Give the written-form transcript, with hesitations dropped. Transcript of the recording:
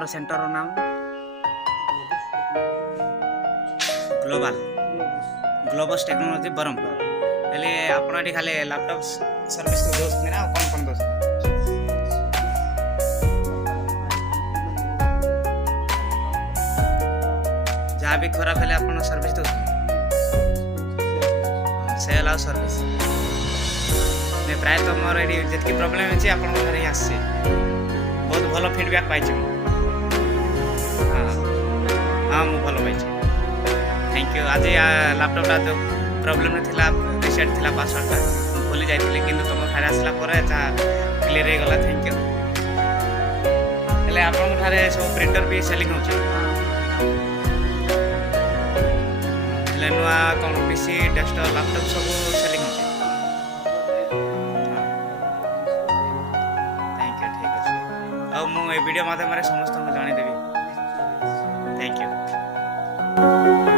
आपणकर सेंटर नाम global globus technology Brahmapur हेले आपण एठी खाली लैपटॉप सर्विस तो दोस्त ना कौन दोस्त जहाँ भी खराब हेले आपण सर्विस दोस्त सेल आ सर्विस ने प्राय तो मोर एडी जतकी प्रॉब्लम अछि आपण घर ही आसे बहुत भलो फीडबैक पाइ छी हां हां मु भलो पाइ छी थैंक यू आज लैपटॉप ता तो प्रॉब्लम थिला रीसेट थिला पासवर्ड का भूली जाइतिले किंतु तुम थारे आसला परे ता क्लियर हे गला थैंक यू हेले आपण थारे सब प्रिंटर भी सेलिंग होची हेले नुआ कोन पीसी डेस्कटॉप लैपटॉप सब सेलिंग होची थैंक यू ठीक अछि आ मु ए वीडियो माध्यम रे समस्त को जानि देबी थैंक यू